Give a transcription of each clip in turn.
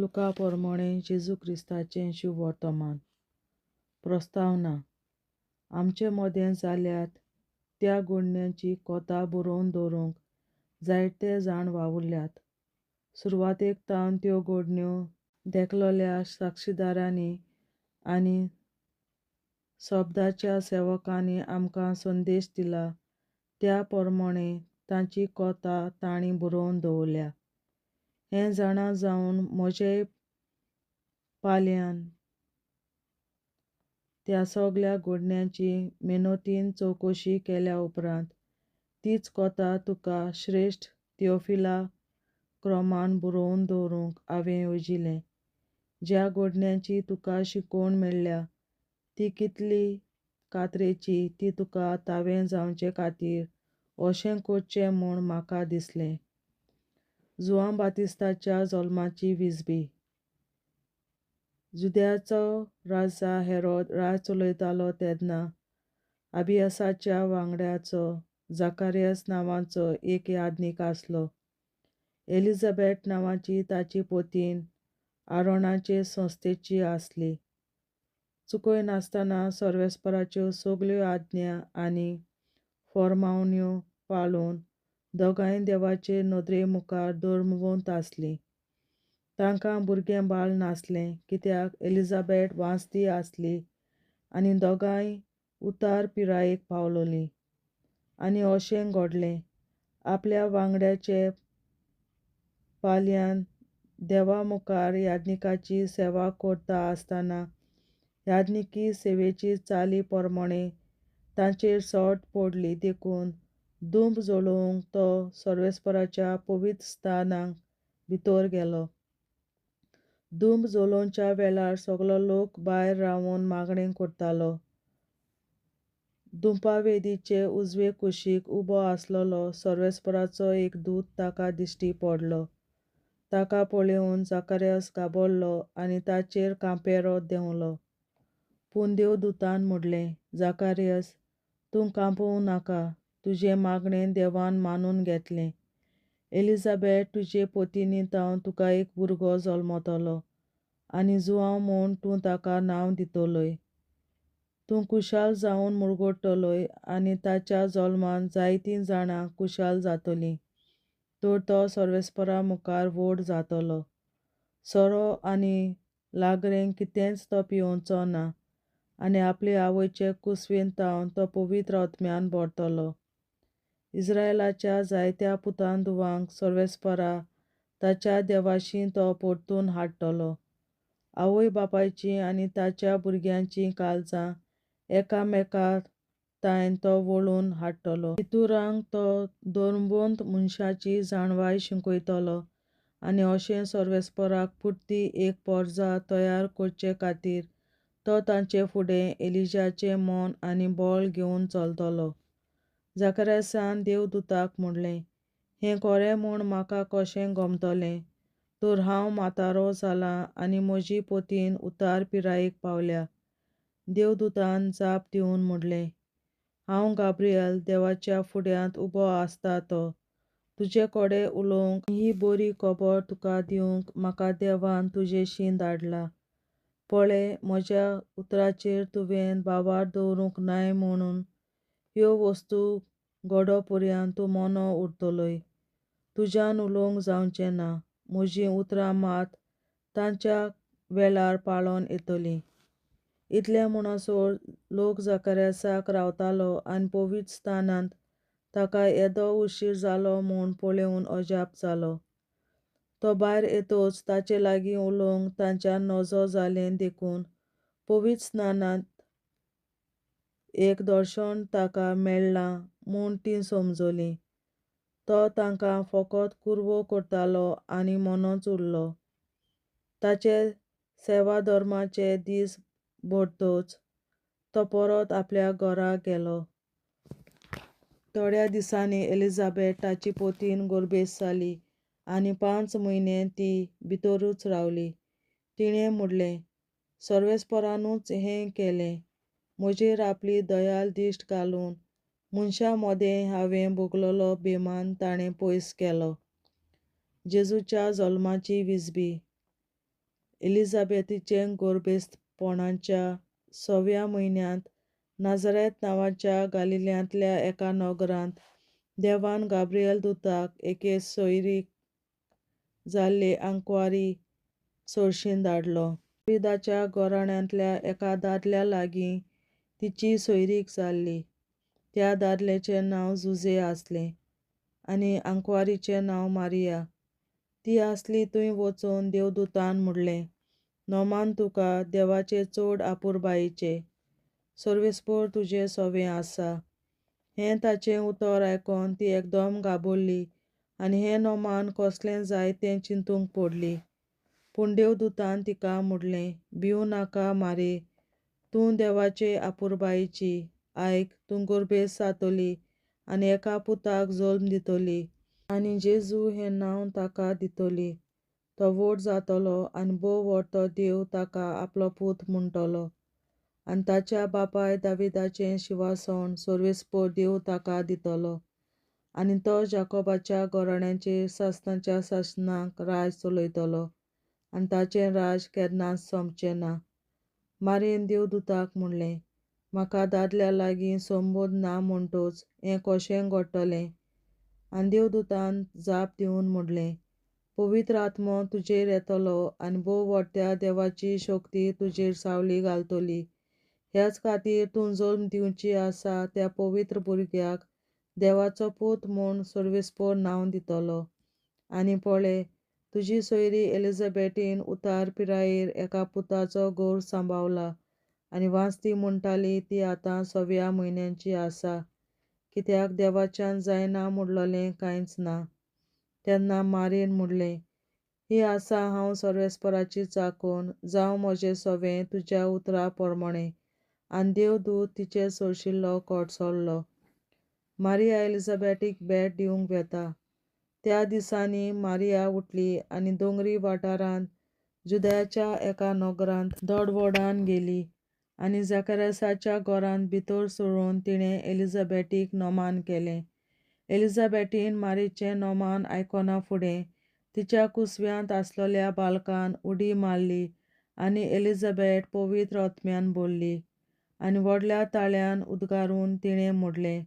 लुका पोरमोणे जेजू क्रिस्ताचें शुभ वर्तमान. प्रस्तावना. आमचे मदें जाल्यात त्या घडण्यांची कोता बरोवन दवरूंक जायते जाण वावुरल्यात. सुरवातेक तावन त्यो घडण्यो देखलेल्या साक्षीदारांनी आनी शब्दाच्या सेवकांनी आमकां संदेश दिला त्या प्रमाणें तांची कोता तांणी बरोवन दवरल्या. हें जाणा जावन म्हजेय पालयान त्या सगळ्या घडण्यांची मेहनतीन चवकशी केल्या उपरांत तीच कोता तुका श्रेश्ठ थियोफिला क्रमान बरोवन दवरूंक हांवें येवजिलें. ज्या घडण्यांची तुका शिकोवण मेळ्ळ्या ती कितली खात्रेची ती तुका तावें जावचे खातीर अशें करचें म्हूण म्हाका दिसलें. जुआंव बातिस्ताच्या जल्माची विसबी. जुद्याचो राजा हेरोद राज चलयतालो तेन्ना अबियासाच्या वांगड्याचो जाकार्यास नांवाचो एक यादनीक आसलो. एलिझाबेथ नांवाची ताची पत्नी आरोनाचे संस्थेची आसली. चुकोय नासतना सर्वेस्पराच्यो सगळ्यो आज्ञा आनी फर्मावण्यो पाळून दोगांय देवाचे नदरे मुखार धर्मवंत आसलीं. तांकां भुरगें बाळ नासलें कित्याक एलिझाबेथ वांसदी आसली आनी दोगांय उतार पिरायेक पावलोलीं. आनी अशें घडलें, आपल्या वांगड्याचे पालयान देवा मुखार याजनिकाची सेवा करता आसतना याजनिकी सेवेची चाली प्रमाणें तांचेर सट पडली देखून दूब जळोवंक तो सर्वेस्पराच्या पवित्र स्थानांत भितर गेलो. दूब जळोवच्या वेळार सगळो लोक भायर रावन मागणें करतालो. धुपावेदीचे उजवे कुशीक उबो आसलोलो सर्वेस्पराचो एक दूत ताका दिश्टी पडलो. ताका पळोवन जाकार्यास घाबरलो आनी ताचेर कांपेरो देंवलो. पूण देवदूतान म्हणलें, जाकार्यास, तूं कांपूं नाका, तुजें मागणें देवान मानून घेतलें. एलिझाबेथ तुजे पत्नी जावन तुका एक भुरगो जल्मतलो आनी जुआंव म्हूण तूं ताका नांव दितलोय. तूं कुशाल जावन मुरगळटलोय आनी ताच्या जल्मान जायतीं जाणां कुशाल जातलीं. तर तो सर्वेस्परा मुखार व्हड जातलो. सोरो आनी लागरें कितेंच तो पिवोवचो ना आनी आपले आवयचे कुसवेंत तावन तो पवित्र आत्म्यान भरतलो. इस्रायेलाच्या जायत्या पुतांदुवांक सर्वेस्परा ताच्या देवाशी तो परतून हाडटलो. आवय बापायचीं आनी ताच्या भुरग्यांचीं काळजां एकामेका तायन तो वळून हाडटलो. इतुरांक तो धर्मवंत मनशाची जाणवाय शिकयतलो आनी अशें सर्वेस्पराक पुरती एक परजा तयार करचे खातीर तो तांचे फुडें एलिजाचें मन आनी बळ घेवन चलतलो. जाकार्यासान देवदूताक म्हणलें, हें खरें म्हूण म्हाका कशें गमतलें, तर हांव म्हातारो जालां आनी म्हजी पत्नी उतार पिरायेक पावल्या. देवदूतान जाप दिवन म्हणलें, हांव गाब्रिएल देवाच्या फुड्यांत उबो आसता तो तुजे कडेन उलोवंक आनी ही बरी खबर तुका दिवंक म्हाका देवान तुजेशीं धाडला. पळय, म्हज्या उतराचेर तुवें भावार दवरूंक नाय म्हणून ह्यो वस्तू घडोपर्यंत तूं मौनो उरतलोय. तुज्यान उलोवंक जावचें ना. म्हजीं उतरां मात तांच्या वेळार पाळोन येतलीं. इतलें म्हणसर लोक जाकार्यासाक रावतालो आनी पवित्र स्थानांत ताका येदो उशीर जालो म्हूण पळोवन अजाप जालो. तो भायर येतच ताचे लागीं उलोवंक तांच्यान नजो जालें देखून पवित्र स्थानांत एक दर्शन ताका मेळ्ळां म्हूण तीं समजलीं. तो तांकां फकत कुरवो करतालो आनी मौनच उरलो. ताचे सेवाधर्माचे दीस भरतच तो परत आपल्या घरा गेलो. थोड्या दिसांनी एलिझाबेथ ताची पत्नी गर्भेस्त जाली आनी 5 म्हयने ती भितरूच रावली. तिणें म्हणलें, सर्वेस्परानूच हें केलें. म्हजेर आपली दयाल दिश्ट घालून मनशां मदें हांवें भोगलोलो बेमान ताणें पयस केलो. जेजूच्या जल्माची विसबी. एलिझाबेथीचे गर्भस्थपणाच्या 6व्या म्हयन्यांत नाझारेथ नांवाच्या गालिल्यांतल्या एका नगरांत देवान गाब्रिएल दुताक एके सोयरीक जाल्ले आंकवारी सोडशीन धाडलो. दाविदाच्या घराण्यांतल्या एका दादल्या लागीं तिची सोयरीक जाल्ली. त्या दादल्याचें नांव जुझे आसलें आनी आंकवारीचें नांव मारिया. ती आसली थंय वचून देवदूतान म्हणलें, नोमान तुका देवाचे चड आपुरबायेचें, सर्वेस्पर तुजें सवें आसा. हें ताचें उतर आयकोन ती एकदम घाबरली आनी हें नोमान कसलें जाय तें चिंतूंक पडली. पूण देवदूतान तिका म्हणलें, भिवू नाका मारे, तूं देवाचे आपुरबायेची. आयक, तूं गर्भेस्त जातली आनी एका पुताक जल्म दितली आनी जेजू हें नांव ताका दितली. तो व्हड जातलो आनी भोव व्हडलो देव ताका आपलो पूत म्हणटलो आनी ताच्या बापाय दाविदाचें सिंहासन सर्वेस्पर देव ताका दितलो आनी तो जाकोबाच्या घराण्याचेर सासणाच्या सासणाक राज चलयतलो आनी ताचें राज केन्नाच सोंपचें ना. मारेन देवदूताक म्हणलें, म्हाका दादल्या लागीं संबंद ना म्हणटच हें कशें घडटलें? आनी देवदूतान जाप दिवन म्हणलें, पवित्र आत्मो तुजेर येतलो आनी भोव व्हडल्या देवाची शक्ती तुजेर सावळी घालतली. हेच खातीर तूं जल्म दिवची आसा त्या पवित्र भुरग्याक देवाचो पूत म्हूण सर्वेस्पर नांव दितलो. आनी पळय, तुजी सोयरी एलिझाबेथीन उतार पिरायेर एका पुताचो घोर सांबाळला आनी वाचती म्हणटाली ती आतां 6व्या म्हयन्याची आसा, कित्याक देवाच्यान जायना म्हणलोलें कांयच ना. तेन्ना मारेन म्हणलें, ही आसा हांव सर्वेस्पराची चाकून, जावं म्हजें सवें तुज्या उतरा प्रमाणें. आनी देवदूत तिचे सोडशिल्लो कोट सोडलो. मारिया एलिझाबेथीक भेट दिवंक वेता. त्या दिसांनी मारिया उठली आनी दोंगरी वाठारांत जुदयाच्या एका नगरांत धडवडान गेली आनी जकर्यासाच्या घरांत भितर सरून तिणें एलिझाबेथीक नोमान केलें. एलिझाबेथीन मारियेचें नोमान आयकना फुडें तिच्या कुसव्यांत आसलोल्या बालकान उडी मारली आनी एलिझाबेथ पवित्र आत्म्यान भरली. आनी व्हडल्या ताळ्यान उद्गारून तिणें म्हणलें,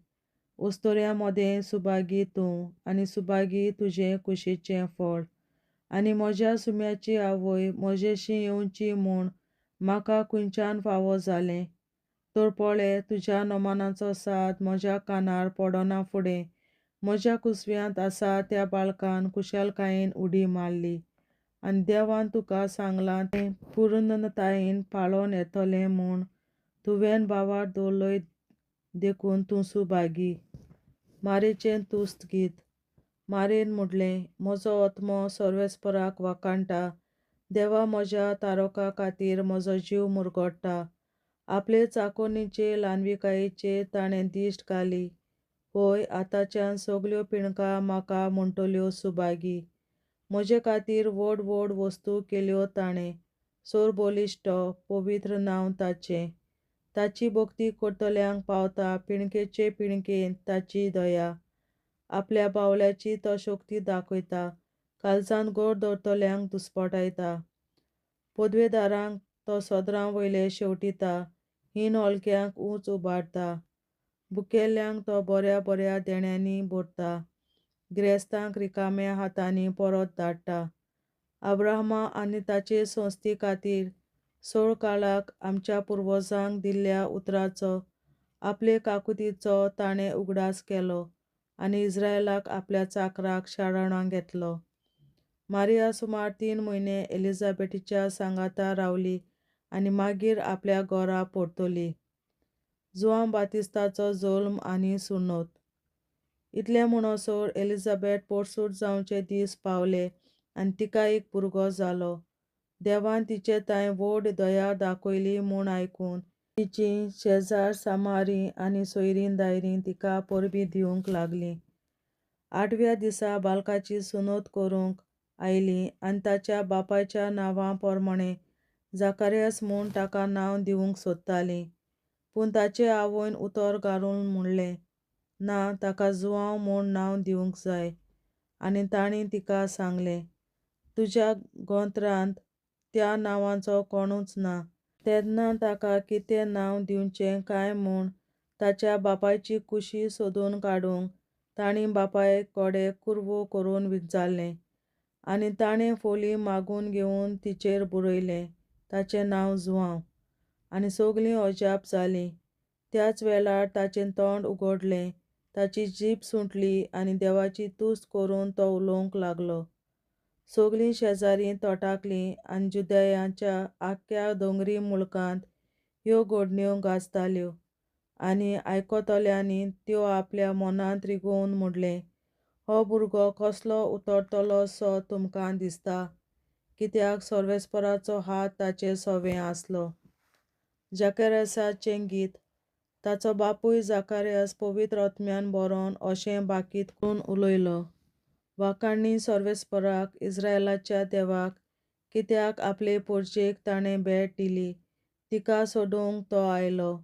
अस्तोऱ्यामदें सुभागी तूं आनी सुभागी तुजें कुशीचें फळ. आनी म्हज्या सुम्याची आवय म्हजेशी येवची म्हूण म्हाका खंयच्यान फावो जालें? तर पळय, तुज्या नोमानाचो साद म्हज्या कानार पडना फुडें म्हज्या कुसव्यांत आसा त्या बालकान कुशलकायेन उडी मारली आनी देवान तुका सांगलां तें पूर्णतायेन पाळोवन येतलें म्हूण तुवें भावार दवरलय देखून तूं सुभागी. मारेचें तुस्त गीत. मारेन म्हणलें, म्हजो आत्मो सर्वेस्पराक वाखाणटा, देवा म्हज्या तारका खातीर म्हजो जीव मुरगोडटा. आपले चाकोनीचे ल्हानविकायेचेर ताणें दिश्ट घाली. पळय, आतांच्यान सगल्यो पिणकां म्हाका म्हणटल्यो सुभागी. म्हजे खातीर व्हड व्हड वस्तू केल्यो ताणें. सोर बलिश्ट पवित्र नांव ताचें. ताची भक्ती करतल्यांक पावता पिणकेचे पिणकेन ताची दया. आपल्या बावल्याची तो शक्ती दाखयता, काळजांत घर धरतल्यांक दुस्पटायता. पदवेदारांक तो सदरां वयले शेवटिता, हीन हलक्यांक उंच उबारता. भुकेल्ल्यांक तो बऱ्या बऱ्या देण्यांनी भरता, गिरेस्तांक रिकाम्या हातांनी परत धाडटा. अब्राहमा आनी ताचे संस्थी खातीर सळ काळाक आमच्या पुर्वजांक दिल्ल्या उतराचो आपले काकुतीचो ताणें उगडास केलो आनी इस्रायेलाक आपल्या चाकराक शारावणां घेतलो. मारिया सुमार 3 म्हयने एलिझाबेथीच्या सांगाता रावली आनी मागीर आपल्या घरा परतली. जुआंव बातिस्ताचो जल्म आनी सुन्नत. इतलें म्हणसर एलिझाबेथ पोरसूट जावचे दीस पावले आनी तिका एक भुरगो जालो. देवान तिचे ताईं व्हड दया दाखयली म्हूण आयकून तिचीं शेजार सामारी आनी सोयरीं दायरीं तिका परबीं दिवंक लागलीं. 8व्या दिसा बालकाची सुन्नत करूंक आयलीं आनी ताच्या बापायच्या नांवा प्रमाणें जकर्यास म्हूण ताका नांव दिवंक सोदतालीं. पूण ताचे आवयन उतर घालून म्हणलें, ना, ताका जुआंव म्हूण नांव दिवंक जाय. आनी ताणीं तिका सांगलें, तुज्या गोंत्रांत त्या नांवांचो कोणूच ना. तेन्ना ताका कितें नांव दिवचें काय म्हूण ताच्या बापायची कुशी सोदून काडूंक तांणी बापायक कोडे कुरवो करून विचारलें आनी ताणें फोली मागून घेवन तिचेर बरयलें ताचें नांव जुआंव. आनी सगळीं अजाप जालीं. त्याच वेळार ताचें तोंड उगडलें, ताची जीब सुटली आनी देवाची तुस्त करून तो उलोवंक लागलो. सगळीं शेजारीं तोटाकलीं आनी जुदेयाच्या आख्ख्या दोंगरी मुल्कांत ह्यो घडण्यो गाजताल्यो. आनी आयकतल्यांनी त्यो आपल्या मनांत रिगोवन म्हणलें, हो भुरगो कसलो उतरतलो सो तुमकां दिसता, कित्याक सर्वेस्पराचो हात ताचे सोबें आसलो. जाकेरेसाचें गीत. ताचो बापूय जाकार्यास पवित्र आत्म्यान भरोन अशें बाकीत करून उलयलो. वाखाणणी सर्वेस्पराक, इस्रायेलाच्या देवाक, कित्याक आपले पोरचेक ताणें भेट दिली. तिका सोडूंक तो आयलो.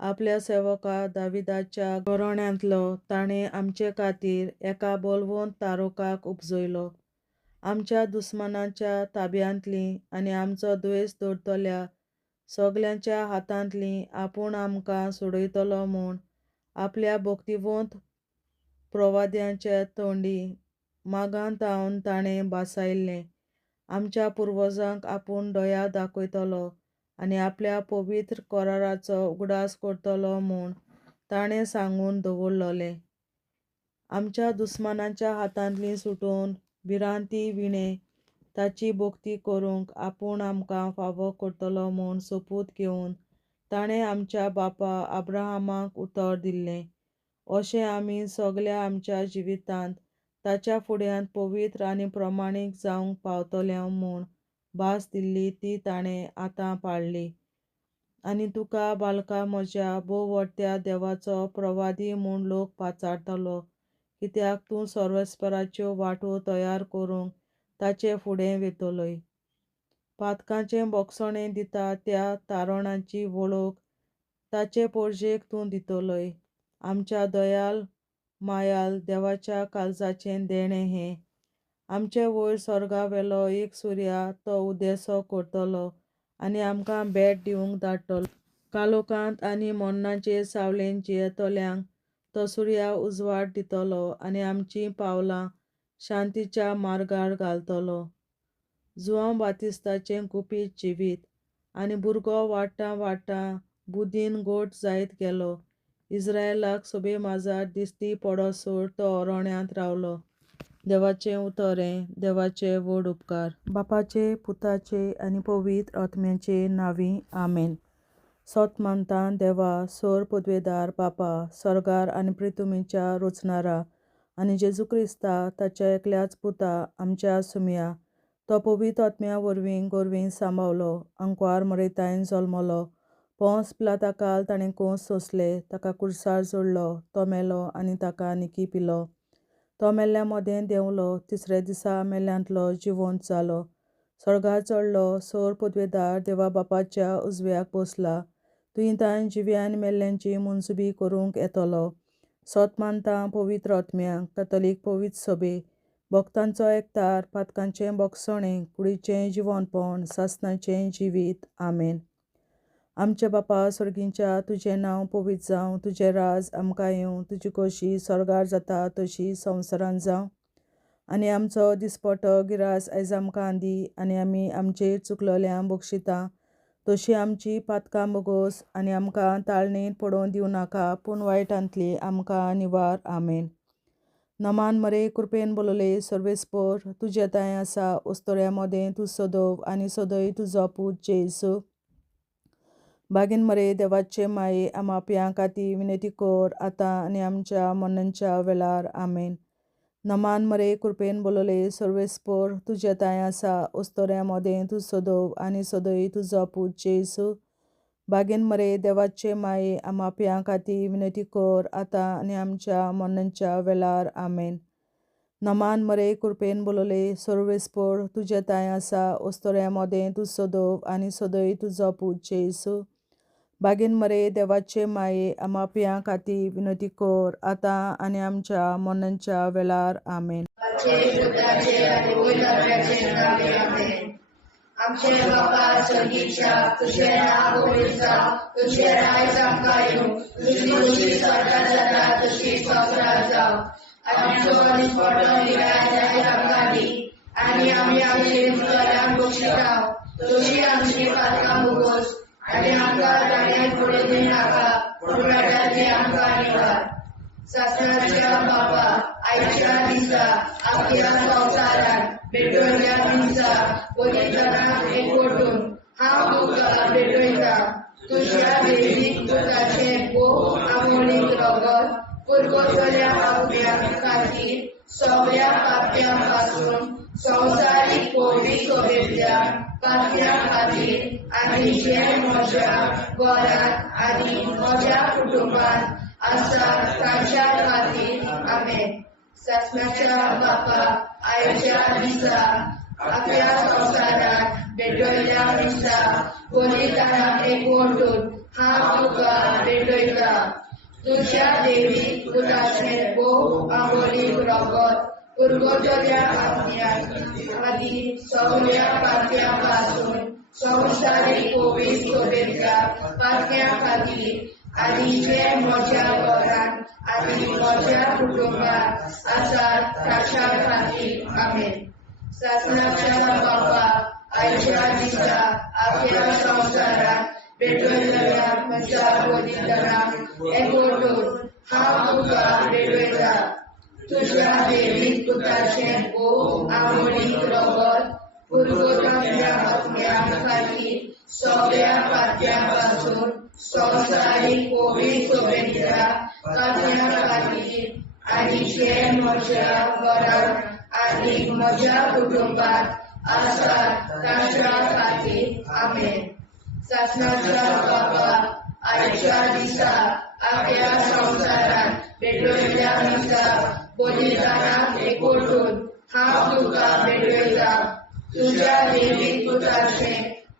आपल्या सेवका दाविदाच्या घराण्यांतलो ताणें आमचे खातीर एका बलवंत तारकाक उपजयलो. आमच्या दुस्मानांच्या ताब्यांतलीं आनी आमचो द्वेस धरतल्या सगल्यांच्या हातांतलीं आपूण आमकां सोडयतलो म्हूण आपल्या भक्तिवंत प्रवाद्यांचे तोंडी मागांतावन ताणें भासायल्लें. आमच्या पुर्वजांक आपूण दया दाखयतलो आनी आपल्या पवित्र कराराचो उगडास करतलो म्हूण ताणें सांगून दवरलोलें. आमच्या दुस्मानांच्या हातांतलीं सुटून भिरांती विणे ताची भक्ती करूंक आपूण आमकां फावो करतलो म्हूण सोपूत घेवन ताणें आमच्या बापा अब्राहमाक उतर दिल्लें. अशें आमी सगल्या आमच्या जिवितांत ताच्या फुड्यांत पवित्र आनी प्रमाणीक जावंक पावतल्या म्हूण भास दिल्ली ती ताणें आतां पाळली. आनी तुका बालका म्हज्या भोववडत्या देवाचो प्रवादी म्हूण लोक पाचारतलो, कित्याक तूं सर्वेस्पराच्यो वाटो तयार करूंक ताचे फुडें वेतलोय. पातकाचें बोगसणें दिता त्या तारणाची वळख ताचे पोरचेक तूं दितलोय. आमच्या दयाल मायाल देवाच्या काळजाचें देणें हें. आमचे वयर सर्गावेलो एक सुर्या तो उदेसो करतलो आनी आमकां भेट दिवंक धाडटलो. कालोखांत आनी मरणाचे सावळेंत जियेतल्यांक तो सुर्या उजवाड दितलो आनी आमचीं पावलां शांतीच्या मार्गार घालतलो. जुआंव बातिस्ताचें गुपीत जिवीत. आनी भुरगो वाडटा वाडटा बुदीन घट जायत गेलो. इस्रायेलाक सोबे माजार दिश्टी पडोसर तो अरण्यांत रावलो. देवाचें उतरें. देवाचे व्हड उपकार. बापाचे, पुताचे आनी पवित्र आत्म्याचे नांवीं. आमेन. सोत मानता देवा, सर पदवेदार बापा, सर्गार आनी पृथ्वीच्या रचणारा आनी जेजू क्रिस्ता ताच्या एकल्याच पुता आमच्या सुमया तो पवित्र आत्म्या वरवीं गोरवीं सांबावलो. अंकवार मरयतायन जल्मलो. पोंस पिलाताकाल ताणें कोंस सोंसले. ताका कुर्सार जोडलो. तो मेलो आनी ताका निकी पिलो. तो मेल्ल्या मोदें देंवलो. तिसरे दिसा मेल्ल्यांतलो जिवंत जालो. सर्गार चडलो. सर पदवेदार देवा बापाच्या उजव्याक बसला. तुयेंतान जिव्या आनी मेल्ल्यांची मुनसुबी करूंक येतलो. सोत मानता पवित्र आत्म्याक, कातोलीक पवित्र सभे, भक्तांचो एकठार, पातकांचें बोगसणें, कुडीचें जिवंतपण, सासणाचें जिवीत. आमेन. आमचे बापा सर्गींच्या, तुजें नांव पवित्र जावं. तुजें राज आमकां येवं. तुजी खोशी स्वर्गार जाता तशी संवसारांत जावं. आनी आमचो दिसपट्टो गिरास आयज आमकां दी. आनी आमी आमचेर चुकलोल्यांक बक्षिता तशी आमची पातकां बोगोस. आनी आमकां ताळणेंत पडोवन दिवं नाका, पूण वायटांतली आमकां निवार. आमेन. नमान मरे कृपेन बोलोले सर्वेस्पर, तुजे ताय आसा उस्तोऱ्या मोदें तूं सोदोव आनी सोदय तुजो पूत जेजू. बागीन मरे देवाचे माये आमाप्यां खातीर विनंती कर, आतां आनी आमच्या मरणाच्या वेळार. आमेन. नमान मरे कृपेन बोलोले सर्वेस्पर, तुजे ताय आसा उस्तोऱ्या मोदें तूं सोदोव आनी सोदय तुजो पूत जेजू. बागीन मरे देवाचे माये आमाप्यां खातीर विनंती कर, आतां आनी आमच्या मरणाच्या वेळार. आमेन. नमान मरे कृपेन बोलोले सर्वेस्पर, तुजे ताय आसा उस्तोऱ्या मोदें तूं सोदोव आनी सोदय तुजो पूत जेजू. बागीन मरे देवाचे माये आमाप्यां खातीर विनंती कर, आतां आनी आमच्या मरणाच्या वेळार. आमेन. आमचे बापा चडीच्या तुझे नाव गोविंद जाव तुझे राय आमकां तुझी खुशी स्वर्गात जाता तशी संवसारात जाव आनी आमचो दिसपट्टो निराय आमकां दी आनी आमी आमचे मुखारांक बक्षिताव तुझी आमची पातकां मुगोस आनी आमकां गाडयांत पडूं दिनाका पूण गाड्यांतली आमकां निवार सासणाच्या बाबा आयच्या दिसा आपल्या संवसारांत भेटवयल्या दिसा बलिदानाक एकवटून हांव तुका भेटयता तुज्या देवीक पुताचे भोव आमोणीक रगत पुरवतल्या आपल्या खातीर सगळ्या पाप्यां पासून संवसारीक कोवी सोबेतल्या पाप्यां खातीर आनी जे म्हज्या घरांत आनी म्हज्या कुटुंबांत आसा तांच्या खातीर आमेन सासणाच्या बापा आयच्या दिसा आपल्या संवसारांत भेटयल्या दिसा बलिदानाक एकवटून हांव तुका भेटयता तुज्या देवीक पुताचे भोव आमोणीक रगत पुरवतल्या आपल्या खातीर सगळ्या पाप्यां पासून संवसारीक कोवी सोबेतल्या पाप्यां खातीर आनी जे म्हज्या घरांत आनी म्हज्या कुटुंबांत आसात ताच्या खातीर आमेन सासणाच्या बापा आयच्या दिसा आपल्या संवसारांत भेटयल्या म्हज्या बलिदानाक एकवटून हांव तुका भेटयता तुज्या देवीक पुताचे भोव आमोणीक रगत पुरवतल्या आपल्या खातीर सगळ्या पाप्यां पासून संवसारीक कोवी सोबेतल्या पाप्यां खातीर आनी जे म्हज्या घरांत आनी म्हज्या कुटुंबांत आसात तांच्या खातीर आमेन सासणाच्या बापा आयच्या दिसा आपल्या संवसारांत भेटयल्या दिसा बलिदानाक एकवटून हांव तुका भेटयता तुज्या देवीक पुताचे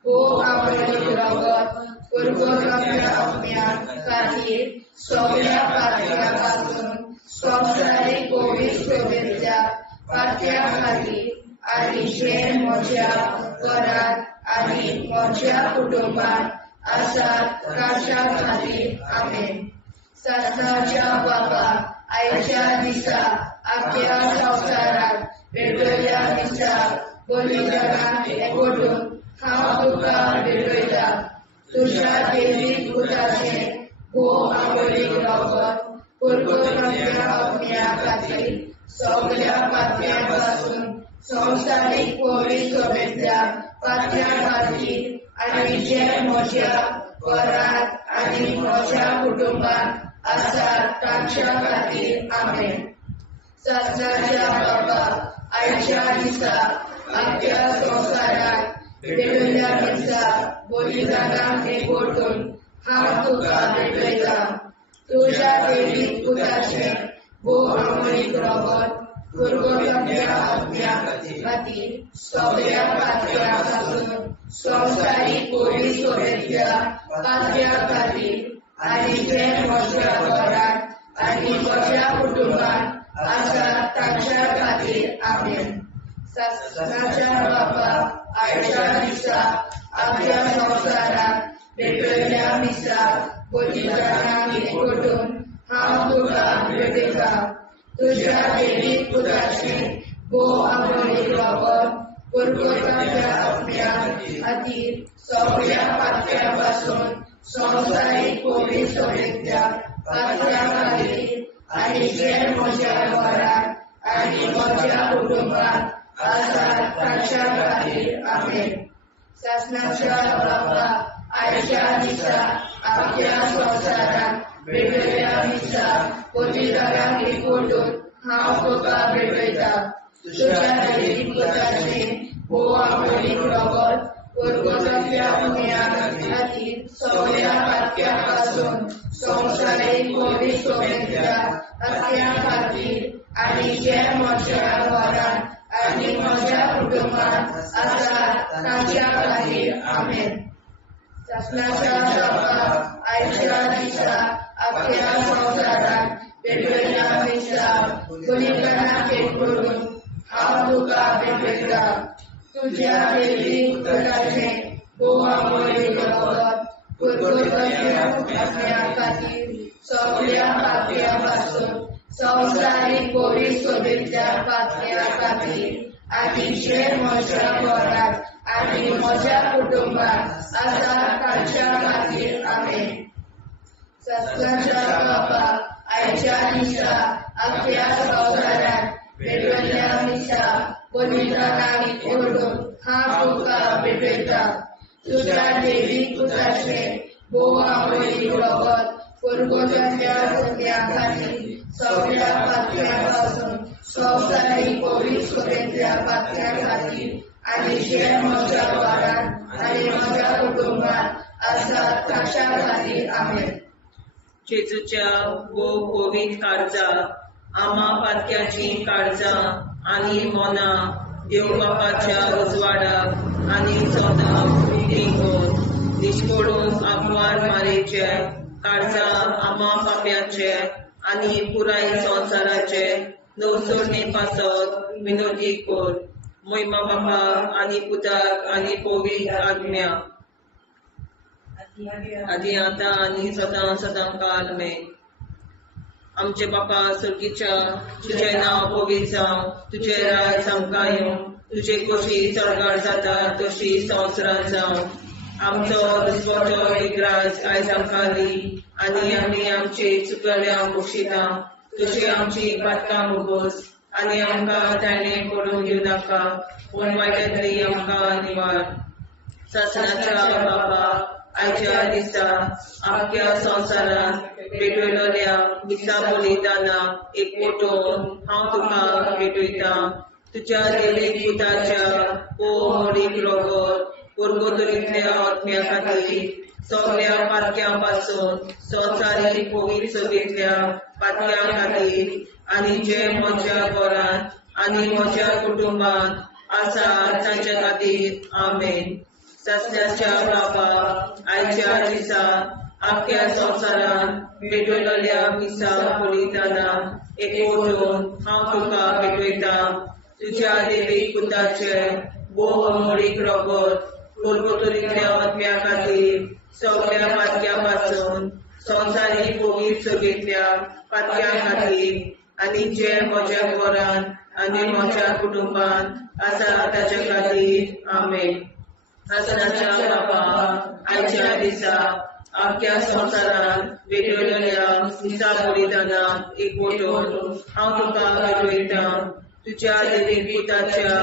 भोव आमोणीक रगत पुरवतल्या आपल्या खातीर सगळ्या पाप्यां पासून संवसारीक कोवी सोबेतल्या पाप्यां खातीर आनी जे म्हज्या घरांत आनी म्हज्या कुटुंबांत आसात तांच्या खातीर आमेन सासणाच्या बापा आयच्या दिसा आपल्या संवसारांत भेटयल्या दिसा बलिदानाक एकवटून हांव तुका भेटयता तुज्या देवीक पुताचे भोव आमोणीक रगत पुरवतल्या आपल्या खातीर सगळ्या पाप्यां पासून संवसारीक कोवी सोबेतल्या पाप्यां खातीर आनी जे म्हज्या घरांत आनी म्हज्या कुटुंबांत आसात तांच्या खातीर आमेन सासणाच्या बापा आयच्या दिसा आपल्या संवसारांत भेटयल्या दिसा बलिदानाक एकवटून हांव तुका भेटयता तुज्या देवीक पुताचे भोव आमोणीक रगत पुरवतल्या आपल्या खातीर सगळ्या पाप्यां पासून संवसारीक कोवी सोबेतल्या पाप्यां खातीर आनी जे म्हज्या घरांत आनी म्हज्या कुटुंबांत आसात तांच्या खातीर आमेन सासणाच्या बापा आयच्या दिसा आपल्या संवसारांत भेटयल्या दिसा बलिदानाक एकवटून हांव तुका भेटयता तुज्या देवीक पुताचे भोव आमोणीक रगत पुरवतल्या आपल्या खातीर सगळ्या पाप्यां पासून संवसारीक कोवी सोबेतल्या पाप्यां खातीर आनी जे म्हज्या घरांत आनी म्हज्या कुटुंबांत आसात तांच्या खातीर आमेन सासणाच्या बापा आयच्या दिसा आपल्या संवसारांत भेटयल्या दिसा बलिदानाक एकवटून हांव तुका भेटयता तुज्या देवीक पुताचे भोव आमोणीक रगत पुरवतल्या आपल्या खातीर सगळ्या पाप्यां पासून संवसारीक कोवी सोबेतल्या पाप्यां खातीर आनी जे म्हज्या घरांत आनी म्हज्या कुटुंबांत आसात तांच्या खातीर आमेन सासणाच्या बापा आयच्या दिसा आपल्या संवसारांत भेटयल्या दिसा बलिदानाक एकवटून हांव तुका भेटयता तुझ्या देवी पुत्राचे अमोली रगत असण्या खातीर सगळ्या पातळ्यापासून संवसारीक कोविड सोबीतल्या पातळ्या खातीर आनी जे म्हज्या घरात आनी म्हज्या कुटुंबात आसा ताच्या खातीर आमेन. सत्याच्या बाबा आयच्या दिसा आख्या संवसारात पेटयल्ल्या दिसा पवित्रांक ओडून हांव तुका भेटयता. तुझ्या देवी पुत्राचे अमोली रगत परगोजांच्या सगळ्या खातीर सगळ्या पातळ्यापासून संवसारीक कोविड सोबीतल्या पातळ्या खातीर आनी जे म्हज्या घरात आनी म्हज्या कुटुंबात आसा ताच्या खातीर आमेन. जेजूच्या कोविड काळजां आमा पातक्याची काळजां आनी मोना देव बापाच्या उजवाडाक आनी सोदाक विलीन निश्कोडून आग्वार मारेचे काळजां आमा पाप्याचे आनी पुराय संवसाराचे नवसोडणे पासत विनोदी कोर. महिमा बापा आनी पुताक आनी पवित्र आत्म्या आदी आतां आनी सदां सदां काल आमेन. आमचे बापा सुर्गीच्या तुझें नांव पवित्र जावं, तुझें राज आमकां येवं, तुझे कशी चडगाड जाता तशी संवसारांत जावं. आमचो दिसपटो विग्रास आयज आमकां दी आनी आमी आमचे चुकल्यांक बक्षिता. तशी आमची पातकां मुगोस आनी आमकां ताणें पडूंक दिवं नाका, पूण वायटांतली आमकां निवार. सासणाच्या बाबा आयच्या दिसा आख्या संवसारांत पेटयलोल्या दिसा बलिदाना एकवटून हांव तुका भेटयता. तुज्या देवीक पुताच्या अमोलीक रगत परगोतरींतल्या आत्म्या खातीर सगळ्या पातक्यां पासून संवसारीक कोविड सोबीतल्या पातक्यां खातीर आनी जे म्हज्या घरांत आनी म्हज्या कुटुंबात आसा तांच्या खातीर आमेन. सस्याच्या बाबा आयच्या दिसा आख्या संवसारांत पेटयलोल्या दिसा बलिदाना एकवटून हांव तुका भेटयता. तुज्या देवीक पुताचे अमोलीक रगत परगोतरींतल्या आत्म्या खातीर सगळ्या पातक्यां पासून संवसारीक कोविड सोबीतल्या पातक्यां खातीर आनी जे म्हज्या घरांत आनी म्हज्या कुटुंबात आसा ताच्या खातीर आमेन. सासणाच्या बाबा आयच्या दिसा आख्या संवसारांत पेटयलोल्या दिसा बलिदाना एकवटून हांव तुका भेटयता. तुज्या देवीक पुताच्या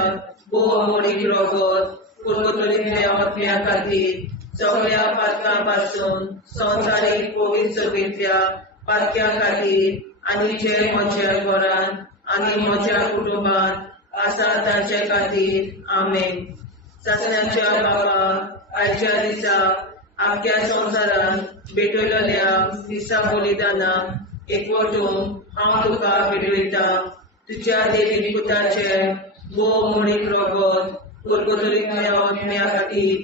अमोलीक रगत परगोतरींतल्या आत्म्या खातीर सगळ्या पातकां पासून संवसारीक कोविड सोबीतल्या पातक्यां खातीर आनी जे म्हज्या घरांत आनी म्हज्या कुटुंबात आसा तांचे खातीर आमेन. सासणाच्या बाबा आयच्या दिसा आख्या संवसारांत पेटयलोल्या दिसा बलिदाना एकवटून हांव तुका भेटयता. तुज्या देवीक पुताचे अमोलीक रगत परगोतरींतल्या आत्म्या खातीर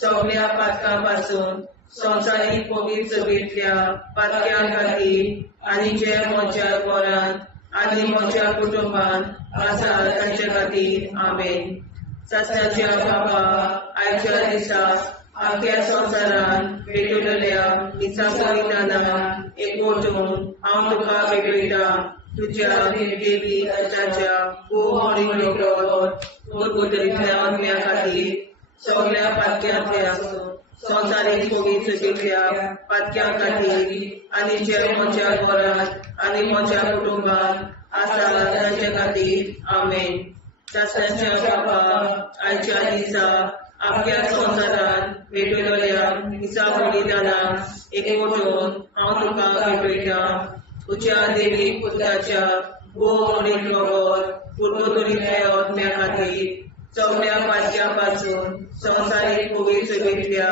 सगळ्या पातकां पासून संवसारीक कोविड सोबीतल्या पातक्यां खातीर आनी जे म्हज्या घरांत आनी म्हज्या कुटुंबात आसा तांचे खातीर आमेन. सासणाच्या बाबा आयच्या दिसा आख्या संवसारांत पेटयलोल्या दिसा बलिदाना एकवटून हांव तुका भेटयता. तुज्या देवीक पुताच्या अमोलीक रगत परगोतरींतल्या आत्म्या खातीर सगळ्या पातक्यांतल्या संवसारीक कोविड सोबीतल्या पातक्यां खातीर आनी जे म्हज्या घरांत आनी म्हज्या कुटुंबात आसा तांचे खातीर आमेन. सासणाच्या बाबा आयच्या दिसा आख्या संवसारांत पेटयलोल्या दिसा बलिदाना एकवटून हांव तुका भेटयता. तुज्या देवीक पुताच्या अमोलीक रगत परगोतरींतल्या आत्म्या खातीर सगळ्या पातक्यां पासून संवसारीक कोविड सोबीतल्या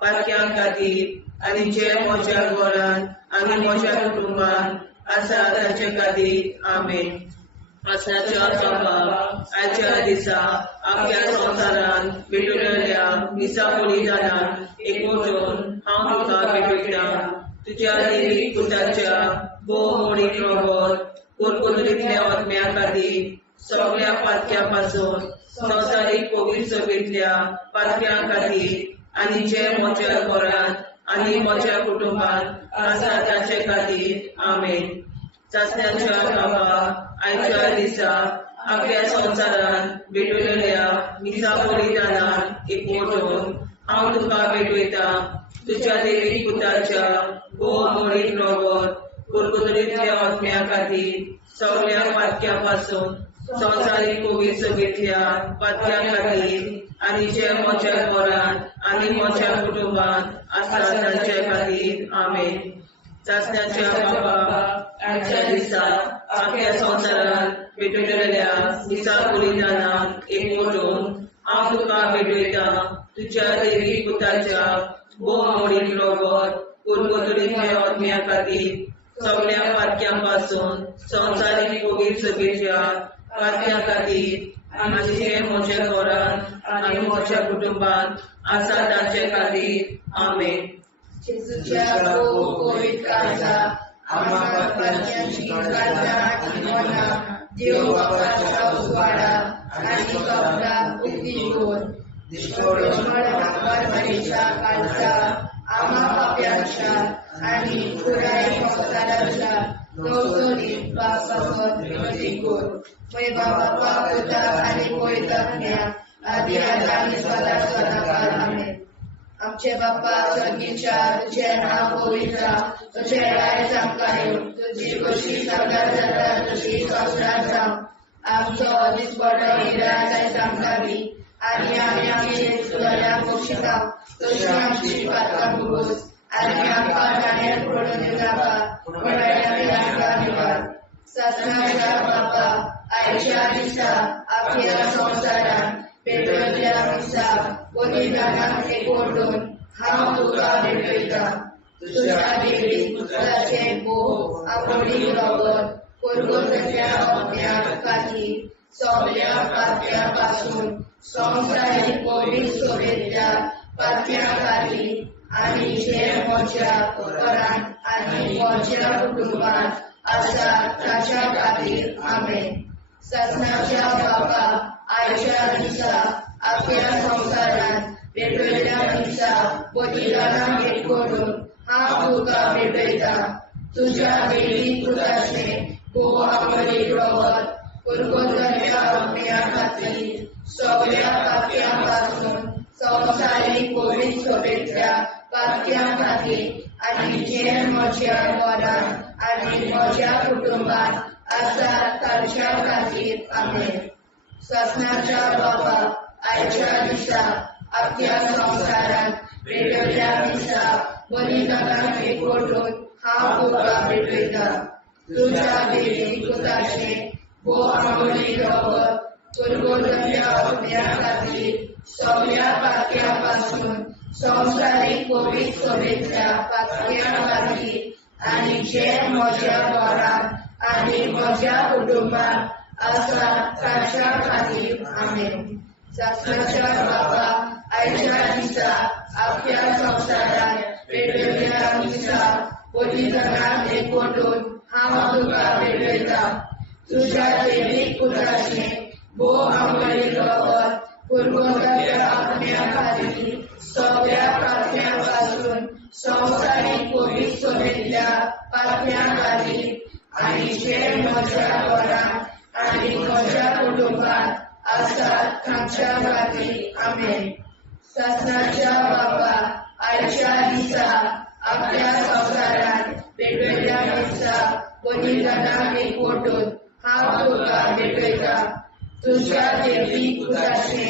पातक्यां खातीर आनी जे म्हज्या घरांत आनी म्हज्या कुटुंबात आसा तांचे खातीर आमेन. सासणाच्या बाबा आयच्या दिसा आख्या संवसारांत पेटयलोल्या दिसा बलिदाना एकवटून हांव तुका भेटयता. तुज्या देवीक पुताच्या अमोलीक रगत परगोतरींतल्या आत्म्या खातीर सगळ्या पातक्यां पासून संवसारीक पवित्र सभेंतल्या पातव्या खातीर आनी जे म्हज्या घरांत आनी म्हज्या कुटुंबात आसा ताचे खातीर आमेन. चाचण्याच्या बाबा आयच्या दिसा आख्या संवसारांत भेटलेल्या मिसा बलिदानाक एकवटून हांव तुका भेटयता. तुज्या देवीक पुताच्या भोवमोळीक रगत कुरकुतरींतल्या आत्म्या खातीर सगळ्या पातक्यां पासून संवसारीक पवित्र सभेंतल्या पातक्यां खातीर आनी जे म्हज्या घरांत आनी म्हज्या कुटुंबात आसा तांचे खातीर आमेन. चाचण्याच्या बाबा आयच्या दिसा आख्या संवसारांत भेटलेल्या मिसा बलिदानाक एकवटून हांव तुका भेटयता. तुज्या देवीक पुताच्या भोवमोळीक रगत कुरकुतरींतल्या आत्म्या खातीर सगळ्या पातक्यां पासून संवसारीक पवित्र सभेच्या पातक्यां खातीर आनी जे म्हज्या घरांत आनी म्हज्या कुटुंबात आसा तांचे खातीर आमेन. जेजूच्या पवित्र काळजा आम्हा पातकांची काळजा आनी मना देव बापाच्या उजवाडा आनी कपडा उक्तीवर परमेच्या काळजा आम्हा पाप्यांच्या आनी पुराय संसाराच्या नवसरीत पापावर विनंती कर. मैबा बापा पुता आनी पवित्रात्म्या आदी आनी सदा सदाकाळ आमेन. आमचे बापा स्वर्गीच्या तुझे नाव पवित्र तुझे राय जावं तुझी कशी सगळ्यात जाता तशी संसारात जावं. आमचो दिसपडो निराय आमकां दी आनी आमी आमचे चुकल्याक बक्षिता तशी आमची पातकां भोगोस आनी आमकां जाण्यार पडून नाका पूण आमी आमकां निवाड. सत्नाच्या बापा आयच्या दिसा आख्या संवसारांत भेटलेल्या मिसा बलिदानाक एकवटून हांव तुका भेटयता. तुज्या देवीक पुताचे भोव आवडीक रगत कुरकुतरींतल्या आत्म्या खातीर सगळ्या पातक्यां पासून संवसारीक पवित्र सभेच्या पातक्यां खातीर आनी जे म्हज्या घरांत आनी म्हज्या कुटुंबात आसा ताच्या खातीर आमेन. सत्नाच्या बापा आयच्या दिसा आख्या संवसारांत भेटलेल्या मिसा बलिदानाक एकवटून हांव तुका भेटयता. तुज्या देवीक पुताचे भोव आवडीक रगत कुरकुतरींतल्या आत्म्या खातीर सगळ्या पातक्यां पासून संवसारीक पवित्र सभेच्या पातक्यां खातीर आनी जे म्हज्या घरांत आनी म्हज्या कुटुंबात आसा तांच्या खातीर आमेन. सत्नाच्या बापा आयच्या दिसा आख्या संवसारांत भेटलेल्या मिसा बलिदानाक एकवटून हांव तुका भेटयता. तुज्या देवीक पुताचे भोव आवडीक रगत कुरकुतरींतल्या आत्म्या खातीर सगळ्या पातक्यां पासून संवसारीक पवित्र सभेच्या पातक्यां खातीर आनी जे म्हज्या घरांत आनी म्हज्या कुटुंबात आसा तांच्या खातीर आमेन. सत्नाच्या बापा आयच्या दिसा आख्या संवसारांत भेटलेल्या मिसा बलिदानाक एकवटून हांव तुका भेटयता. तुज्या देवीक पुताचे भोव आवडीक रगत कुरकुतरींतल्या आत्म्या खातीर सगळ्या पातक्यां पासून संवसारीक पवित्र सभेच्या पातक्यां खातीर आनी जे म्हज्या घरांत आनी म्हज्या कुटुंबात आसा तांच्या खातीर आमेन. सत्नाच्या बापा आयच्या दिसा आख्या संवसारांत भेटलेल्या मिसा बलिदानाक एकवटून हांव तुका भेटयता. तुज्या देवीक पुताचे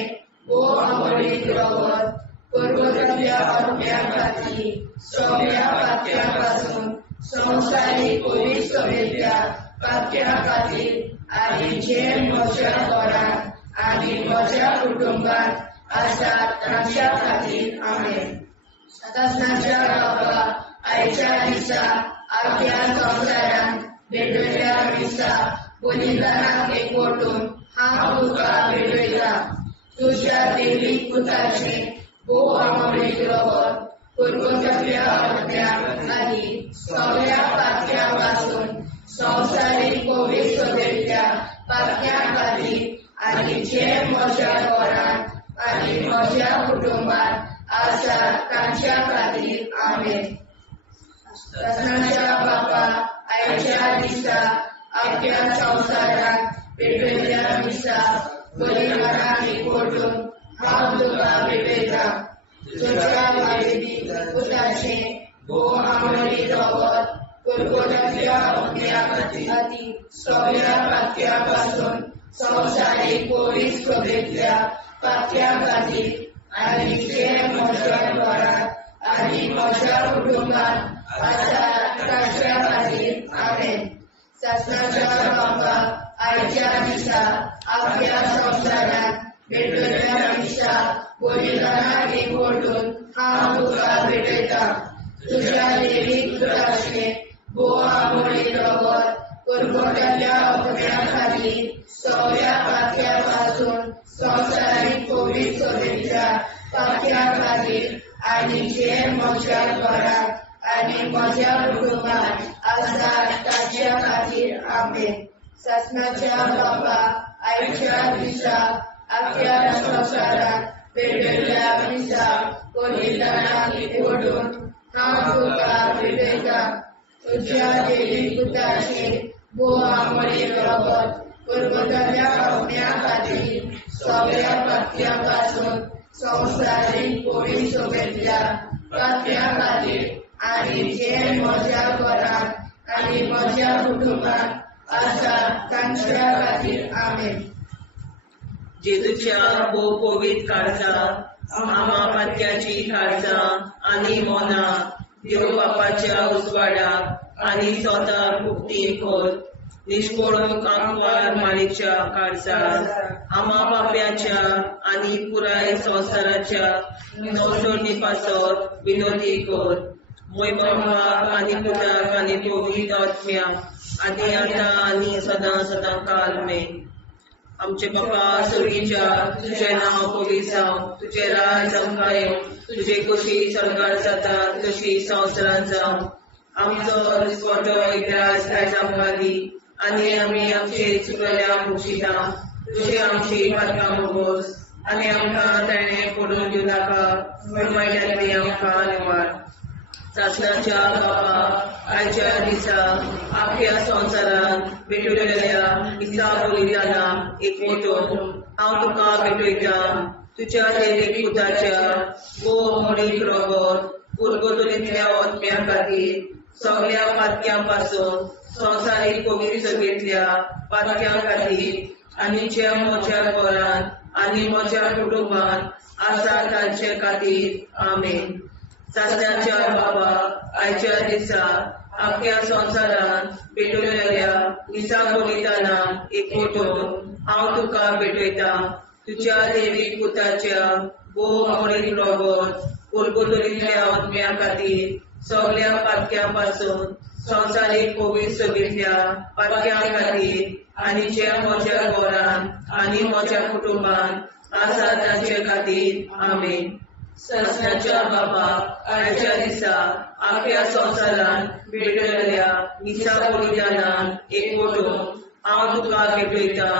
भोव आवडीक रगत कुरकुतरींतल्या आत्म्या खातीर सगळ्या पातक्यां पासून संवसारीक पवित्र सभेच्या पातक्यां खातीर आनी जे म्हज्या घरांत आनी म्हज्या कुटुंबात आसा तांच्या खातीर आमेन. सत्नाच्या बापा आयच्या दिसा आख्या संवसारांत भेटलेल्या मिसा बलिदानाक एकवटून हांव तुका भेटयता. तुज्या देवीक पुताचे भोव आवडीक रगत कुरकुतरींतल्या आत्म्या खातीर सगळ्या पातक्यां पासून संवसारीक पवित्र सभेच्या पातक्यां खातीर आनी जे म्हज्या घरांत आनी म्हज्या कुटुंबात आसा तांच्या खातीर आमेन. ससनाच्या बापा आयच्या दिसा आख्या संवसाराक पेटयल्या मिसा बलिदानाक एकवटून हांव तुका भेटयता. तुज्या वैदिक पुताचें भोव आमोली रगत कुरकुराच्या अग्न्या खातीर सगळ्या पातक्या पासून संवसारीक पोलीस सभेंतल्या पातक्या खातीर आनी जे म्हज्या घरांत आनी म्हज्या कुटुंबात आसा तांच्या खातीर आमेन. ससनाच्या बापा आयच्या दिसा आख्या संवसाराक भेटयल्या मिसा बलिदानाक एकवटून हांव तुका भेटयता. तुज्या देवीक पुताचें भोव आमोली रगत कुरकुराच्या अग्न्या खातीर सगळ्या पातक्या पासून संवसारीक पोलीस सभेंतल्या पातक्या खातीर आनी जे म्हज्या घरांत आनी म्हज्या कुटुंबात आसा तांच्या खातीर आमेन. ससनाच्या बापा आयच्या दिसा आख्या संवसाराक भेटयल्या मिसा बलिदानाक एकवटून हांव तुका भेटयता. तुज्या देवीक पुताचें भोव आमोली रगत कुरकुराच्या अग्न्या खातीर सगळ्या पातक्या पासून संवसारीक पोलीस सभेंतल्या पातक्या खातीर आनी जे म्हज्या घरांत आनी म्हज्या कुटुंबात आसा तांच्या खातीर आमेन. जेजूच्या भोव पवित्र काळजां आमा पातक्याची काळजां आनी मोना देव बापाच्या उजवाडाक आनी स्वता मुक्ती कर. निष्कळूक आंकवार माळेच्या काळजार आमा बाप्याच्या आनी पुराय संवसाराच्या संशोधनी पासत विनोदी कर. मोय बापाक आनी पुताक आनी पवित्र आत्म्याक आदी आतां आनी सदां सदां काल मेन. आमचे बापा सगळीच्या तुझें नांव पवित्र जावं, तुजें राज आमकां येवं, तुजी कशी सरकार जाता तशी संवसारांत जावं. आमचो दिसवटो एकदांच आयज आमकां दी आनी आमी आमचे चुकल्या मुक्षिता तुजी आमची पातकां मोगोस आनी आमकां ताणें पडून दिवं नाका वायट्यांतली आमकां निवाड. ससनाच्या बापा आयच्या दिसा आख्या संवसारांत भेटयल्या मिसा बलिदानाक एकवटून हांव तुका भेटयता. तुज्या देवीक पुताच्या भोव आमोली रगत कुरकुराच्या अग्न्या खातीर सगळ्या पातक्यां पासून संवसारीक पवित्र सभेंतल्या पातक्या खातीर आनी जे म्हज्या घरांत आनी म्हज्या कुटुंबात आसा तांचे खातीर आमेन. ससनाच्या बापा आयच्या दिसा आख्या संवसारांत भेटयल्या मिसा बलिदानाक एकवटून हांव तुका भेटयता. तुज्या देवीक पुताच्या भोव आमोली रगत कुरकुराच्या अग्न्या खातीर सगळ्या पातक्या पासून संवसारीक पवित्र सभेंतल्या पातक्या खातीर आनी जे म्हज्या घरांत आनी म्हज्या कुटुंबात आसा तांचे खातीर आमेन. ससनाच्या बापा आयच्या दिसा आख्या संवसारांत भेटयल्या मिसा बलिदानाक एकवटून हांव तुका भेटयता.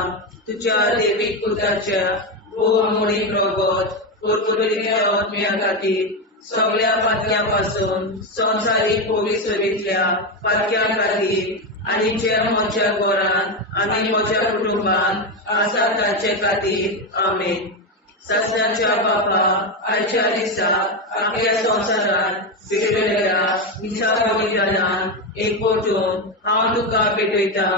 तुज्या देवीक पुताच्या भोव आमोली रगत कुरकुराच्या अग्न्या खातीर सगळ्या पातक्या पासून संवसारीक पवित्र सभेंतल्या पातक्या खातीर आनी जे म्हज्या घरांत आनी म्हज्या कुटुंबात आसा तांचे खातीर आमेन. ससनाच्या बापा आयच्या दिसा आख्या संवसारांत भेटयल्या मिसा बलिदानाक एकवटून हांव तुका भेटयता.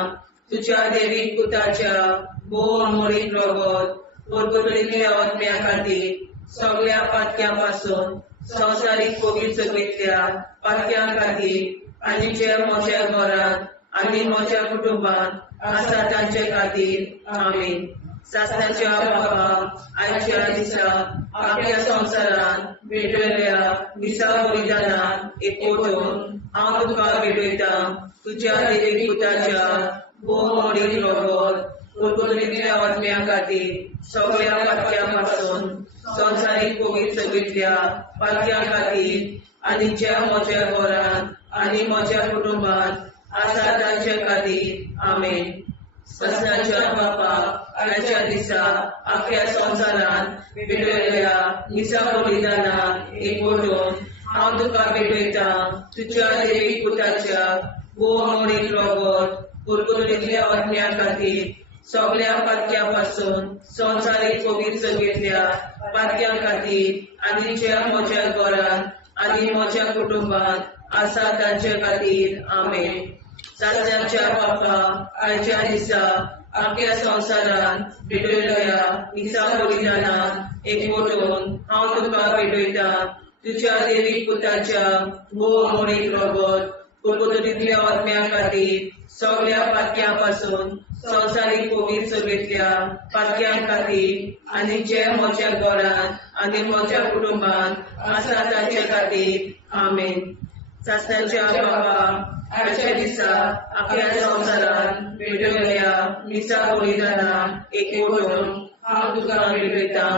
तुज्या देवीक पुताच्या भोव आमोली रगत कुरकुराच्या अग्न्या खातीर सगळ्या पातक्या पासून संवसारीक पवित्र सभेंतल्या पातक्या खातीर आनी जे म्हज्या घरांत आनी म्हज्या कुटुंबात आसा तांचे खातीर आमेन. ससनाच्या बापा आयच्या दिसा आख्या संवसारांत भेटयल्या मिसा बलिदानाक एकवटून हांव तुका भेटयता. तुज्या देवीक पुताच्या भोव आमोली रगत कुरकुराच्या अग्न्या खातीर सगळ्या पातक्या पासून संवसारीक पवित्र सभेंतल्या पातक्या खातीर आनी ज्या म्हज्या घरांत आनी म्हज्या कुटुंबात आसा तांचे खातीर आमेन. ससनाच्या बापा आयच्या दिसा आख्या संवसारान भेटयल्या मिसा बलिदानाक एकवटून हांव तुका भेटयता तुज्या देवी पुताच्या मोडीक रगत कुरकुरीतल्या आत्म्या खातीर सगळ्या पातक्या पासून संवसारीक पवित्रतेंतल्या पातक्या खातीर आनी ज्या म्हज्या घरांत आनी म्हज्या कुटुंबांत आसा तांचे खातीर आमेन. सासऱ्याच्या बापा आयच्या दिसा आख्या संवसारान भेटयल्या मिसा बलिदानाक एकवटून हांव तुका भेटयता तुज्या देवी पुताच्या मोडीक रगत कुरकुरीतल्या आत्म्या खातीर सगळ्या पातक्या पासून संवसारीक पवित्रतेंतल्या पातक्या खातीर आनी जे म्हज्या घरांत आनी म्हज्या कुटुंबांत आसा तांचे खातीर आमेन. सासऱ्याच्या बापा आयच्या दिसा आख्या संवसारान भेटयल्या मिसा बलिदानाक एकवटून हांव तुका भेटयता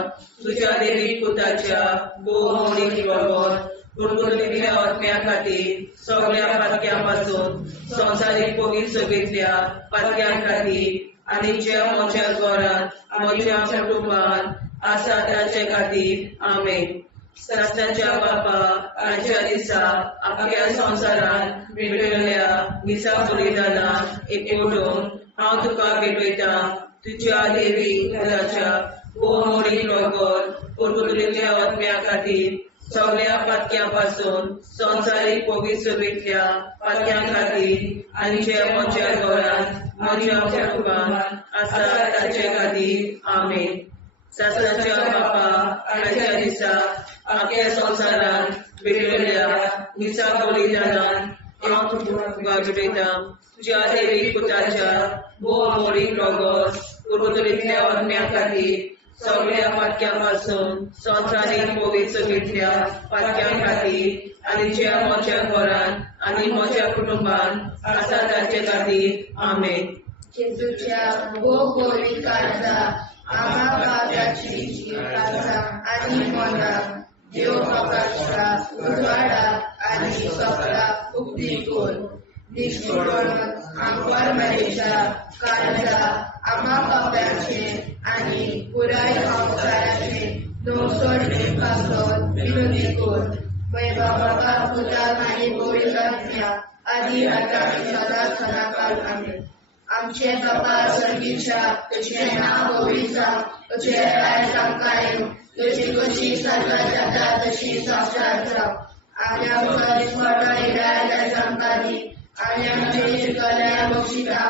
तुज्या देवी पुताच्या मोडीक रगत कुरकुरीतल्या आत्म्या खातीर सगळ्या पातक्या पासून संवसारीक पवित्रतेंतल्या पातक्या खातीर आनी जे म्हज्या घरांत म्हज्या कुटुंबांत आसा तांचे खातीर आमेन. सासऱ्याच्या बापा आयच्या दिसा आख्या संवसारान भेटयल्या मिसा बलिदानाक एकवटून हांव तुका भेटयता तुज्या देवी पुताच्या मोडीक रगत कुरकुरीतल्या आत्म्या खातीर सगळ्या पातक्या पासून संवसारीक पवित्रतेंतल्या पातक्या खातीर आनी जे म्हज्या घरांत म्हज्या कुटुंबांत आसा तांचे खातीर आमेन. सासऱ्याच्या बापा आयच्या दिसा आख्या संवसारान भेटयल्या मिसा बलिदानाक हांव तुका भेटयता तुज्या देवी पुताच्या मोडीक रगत कुरकुरीतल्या आत्म्या खातीर सगळ्या पातक्या पासून संवसारीक पवित्रतेंतल्या पातक्या खातीर आनी जे म्हज्या घरांत आनी म्हज्या कुटुंबांत आसा तांचे खातीर आमेन. जेजूच्या पवित्र काळजा आम्हा पापाची काळजा आनी मनाक देव बापाच्या उजवाडाक आनी सगळ्या उक्ती कोर निष्ठुरण आमकां मेळच्या काळजा आम्हा पापाचे आनी पुराय संवसाराचे नवसोड पासत विनोदी कोर. बाबा पुताक आनी पवित्र आत्म्या आदी आतां आनी सदांच सदांकाळ आमेन. आमचे बाबा सर्गीच्या तुझे नाव पवित्र तुझे राय आमकां तुझी कशी सर्व जाता तशी संवसारांत राव. आनी आमकां दिसपट्टो राय आमकां दी आनी आमचे शिकल्या बक्षिता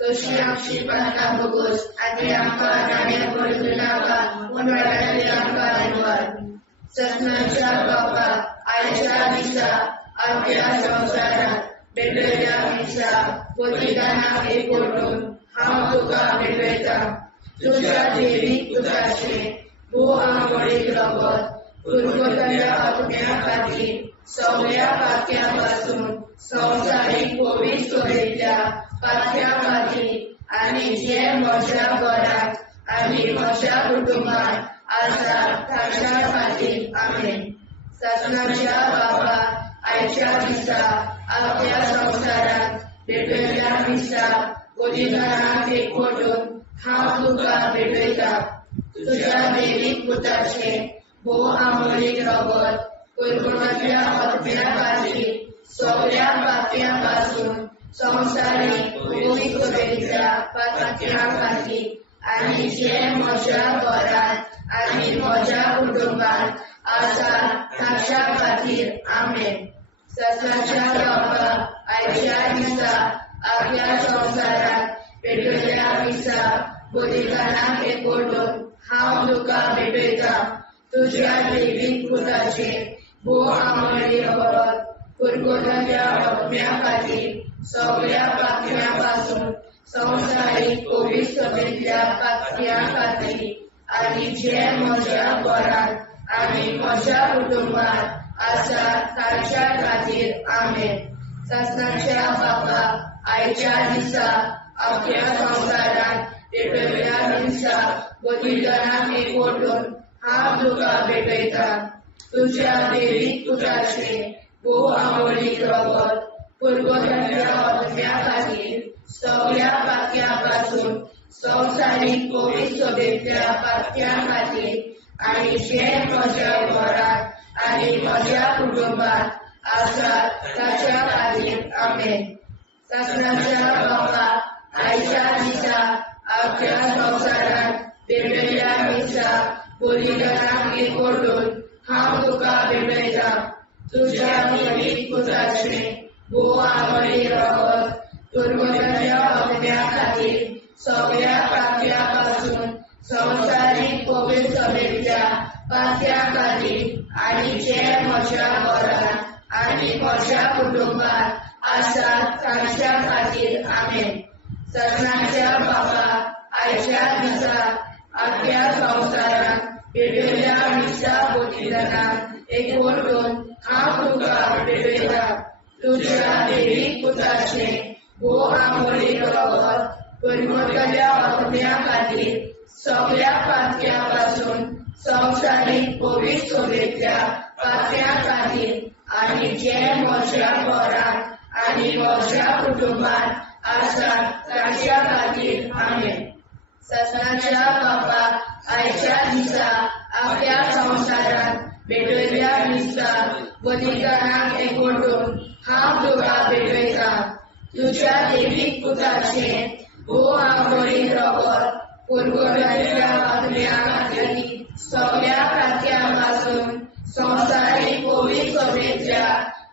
तशी आमची प्रार्थना बगोस आनी आमकां नाण्या पडूं नाका पूण वाटायली आमकां आयवार. सत्नाच्या बापा आयच्या दिसा आमच्या संवसारांत भेटयल्या मिसा बलिदानाक एकवटून हांव तुका भेटयता तुज्या देवी पुताचे मोडीक रगत कुरकुरीतल्या आत्म्या खातीर सगळ्या पातक्या पासून संवसारीक पवित्रतेंतल्या पातक्या खातीर आनी जे म्हज्या घरांत आनी म्हज्या कुटुंबांत आसा तांच्या खातीर आमेन. सासऱ्याच्या बापा आयच्या दिसा आख्या संवसारांत भेटयल्या मिसा बलिदानाक एकवटून हांव तुका भेटयता तुज्या देवी पुताचे मोडीक रगत कुरकुरीतल्या आत्म्या खातीर सगळ्या पातक्या पासून संवसारीक पवित्रतेंतल्या पातक्या खातीर आनी जे म्हज्या घरांत आनी म्हज्या कुटुंबांत आसा तांच्या खातीर आमेन. सासऱ्याच्या बापा आयच्या दिसा आख्या संवसारांत भेटयल्या मिसा बलिदानाक एकवटून हांव तुका भेटयता तुज्या देवी पुताचे मोडीक रगत कुरकुरीतल्या आत्म्या खातीर सगळ्या पातक्या पासून संवसारीक पवित्रतेंतल्या पातक्या खातीर आनी जे म्हज्या घरांत आनी म्हज्या कुटुंबांत आसा तांच्या खातीर आमेन. सासऱ्याच्या बापा आयच्या दिसा आख्या संवसारांत भेटयल्या मिसा बलिदानाक एकवटून हांव तुका भेटयता तुज्या देवी पुताचे मोडीक रगत कुरकुरीतल्या आत्म्या खातीर सगळ्या पातक्या पासून संवसारीक पवित्र सभेंतल्या पातक्या खातीर आनी जे म्हज्या घरांत आनी म्हज्या कुटुंबात आसात ताच्या खातीर आमेन. शासनाच्या बापा आयच्या दिसा आमच्या संवसारांत वेगवेगळ्या मिसा बलिदानाक एकवटून हांव तुका भेटयता. तुज्या पवित्र पुताचे भोव आमोली रगत पुरवण्याच्या हक्म्या खातीर सगळ्या पातक्या पासून संवसारीक पवित्र सभेंतल्या पातक्या खातीर आनी जे म्हज्या घरांत आनी म्हज्या कुटुंबात आसात तांच्या खातीर आमेन. सगळ्यांच्या बापा आयच्या दिसा आख्या संवसारांत भेटयल्ल्या मिसा बलिदानाक एकवटून हांव तुका भेटयता. तुज्या देवीक पुताचे भोव आमोली रगत पुरवण्याच्या हक्म्या खातीर सगळ्या पातक्या पासून संवसारीक पवित्र सभेंतल्या पातक्या खातीर आनी जे म्हज्या घरांत आनी म्हज्या कुटुंबात आसात तांच्या खातीर आमेन. शासनाच्या बापा आयच्या दिसा आख्या संवसारांत भेटयल्ल्या मिसा बलिदानाक एकवटून हांव तुका भेटयता. तुज्या देवीक पुताचे भोव आमोली रगत पुरवण्याच्या हक्म्या खातीर सगळ्या पातक्या पासून संवसारीक पवित्र सभेंतल्या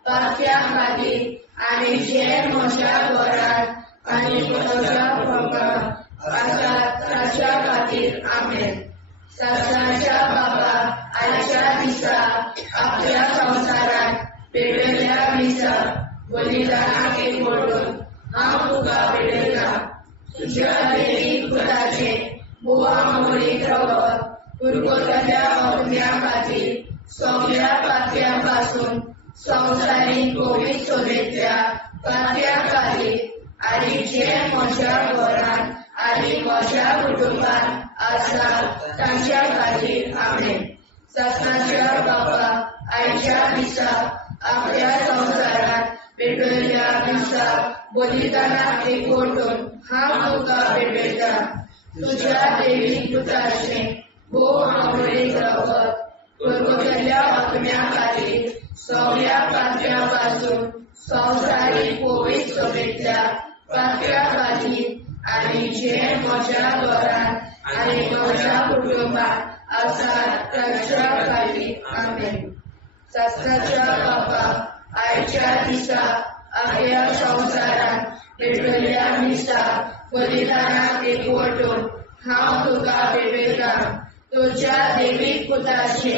पातक्या खातीर आनी जे म्हज्या घरांत आनी म्हज्या कुटुंबात आसात तांच्या खातीर आमेन. शासनाच्या बापा आयच्या दिसा आख्या संवसारांत भेटयल्ल्या मिसा बलिदानाक एकवटून हांव तुका भेटयता. तुज्या देवीक पुताचे भोव आमोली रगत पुरवण्याच्या हक्म्या खातीर सगळ्या पातक्या पासून संवसारीक पवित्र सभेंतल्या पातक्या खातीर आनी जे म्हज्या घरांत आनी म्हज्या कुटुंबात आसात तांच्या खातीर आमेन. शासनाच्या बापा आयच्या दिसा आख्या संवसारांत भेटयल्ल्या मिसा बलिदानाक एकवटून हांव तुका भेटयता. तुज्या देवीक पुताचे भोव आमोली रगत पुरवण्याच्या हक्म्या खातीर सगळ्या पातक्या पासून संवसारीक पवित्र सभेंतल्या पातक्या खातीर आनी जे म्हज्या घरांत आनी म्हज्या कुटुंबात आसात तांच्या खातीर आमेन. शासनाच्या बापा आयच्या दिसा आख्या संवसारांत भेटयल्ल्या मिसा बलिदानाक एकवटून हांव तुका भेटयता. तुज्या देवीक पुताचे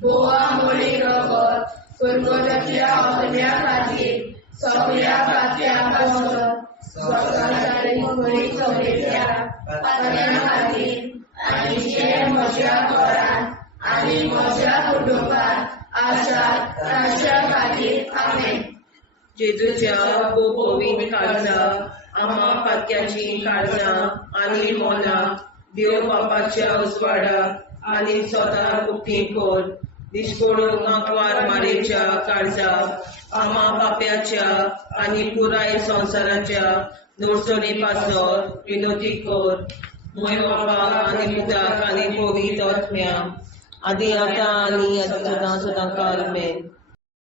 भोव आमोली रगत पुरवण्याच्या हक्म्या खातीर सगळ्या पातक्या पासून संवसारीक पवित्र सभेंतल्या पातक्या खातीर आनी जे म्हज्या घरांत आनी म्हज्या कुटुंबात आसात तांच्या खातीर आमेन. जेजूच्या भोव पवित्र काळजा आम्हा पातक्याची काळजां आनी मोना देव बापाच्या उजवाडाक आनी स्वता मुक्ती कोर. दिसपडून आंकवार मारेच्या काळजा आम्हा पाप्याच्या आनी पुराय संवसाराच्या नोर्सोनी पासोर विनोदी कोर. मोय बापा आनी पुताक आनी पवित्र आत्म्या आदी आतां आनी सदां सदां काल आमेन.